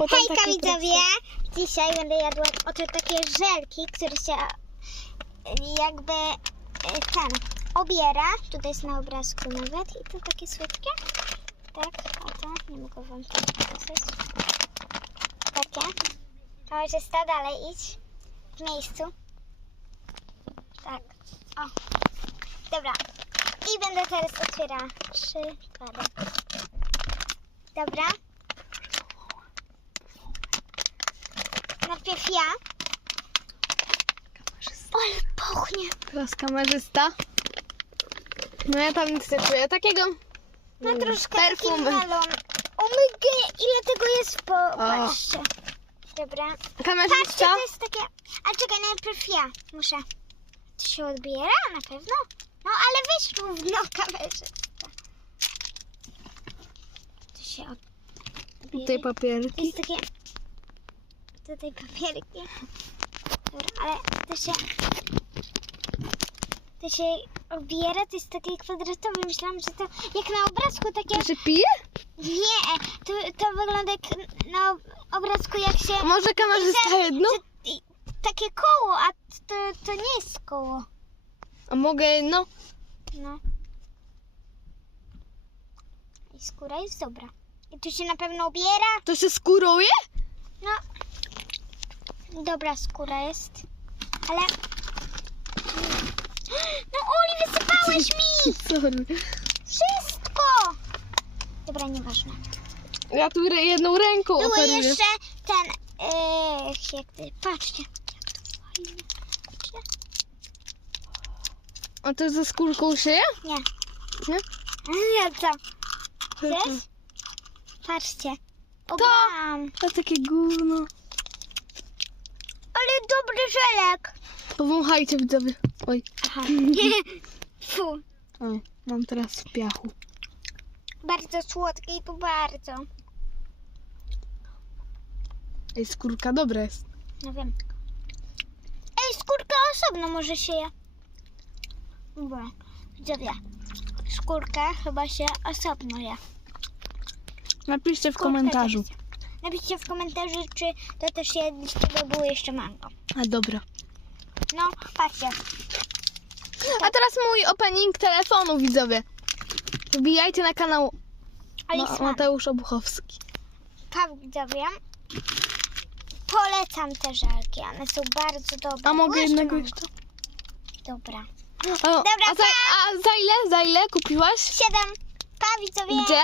Potem Hejka takie widzowie! Dzisiaj będę jadła oto takie żelki, które się e, jakby e, ten obiera. Tutaj jest na obrazku nawet i to takie słodkie. Tak, oto, nie mogę wam to pokazać. Takie. Kamerzysta, dalej idź. W miejscu. Tak. O. Dobra. I będę teraz otwierała trzy kady. Dobra. Najpierw ja. Ale pochnie. Teraz kamerzysta. No ja tam nic nie czuję. Takiego No mm, troszkę perfum. taki melon. Omygy, ile tego jest? Popatrzcie. Dobra. Patrzcie, Kamerzysta. to jest takie... A czekaj, najpierw ja muszę. To się odbiera na pewno? No ale weź równo kamerzysta. To się odbiera. Tutaj papierki. jest takie... Tutaj papierki. Dobra, ale to się... To się obiera, to jest takie kwadratowe. Myślałam, że to jak na obrazku takie... To się pije? Nie, to, to wygląda jak na obrazku jak się... A może kamerzysta że- jedno? że- i- Takie koło, a to, to nie jest koło. A mogę jedno? No. I skóra jest dobra. I tu się na pewno obiera. To się skóruje? Dobra skóra jest. Ale... No Oli, wysypałeś mi! Sorry. Wszystko! Dobra, nieważne. Ja tu re- jedną ręką Było operuję. jeszcze ten... Yy, jak ty, patrzcie. Jak to fajnie. Patrzcie. A to ze skórką szyję? Nie. Nie? Ja co? Chcesz? Patrzcie. Obrałam. To takie gówno. Dobry żelek. Powąchajcie widzowie. Oj, Aha. Fu. oj, mam teraz w piachu. Bardzo słodkie i to bardzo. Ej, skórka dobra jest. No wiem. Ej, skórka osobno może się je. Dobra. Widzowie. Skórka chyba się osobno je. Napiszcie w Skórkę komentarzu. Napiszcie w komentarzu, czy to też jedliście, bo było jeszcze mango. A dobra. No, patrzcie. A teraz mój opening telefonu widzowie. Wbijajcie na kanał Ma- Alisman. Mateusz Obuchowski. Tak, widzowie. Polecam te żelki, one są bardzo dobre. A mogę jednego jeszcze? Dobra. O, a, za, a za ile? Za ile kupiłaś? Siedem. Pa, widzowie. Gdzie?